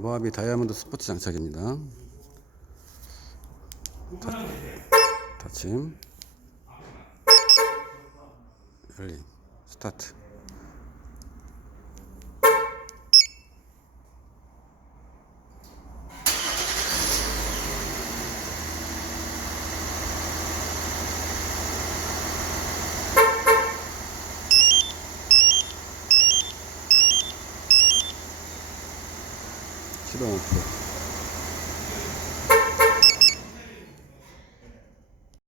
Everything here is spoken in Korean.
모하비 다이아몬드 스포츠 장착입니다. 닫힘, 열림, 스타트. 시동 오프.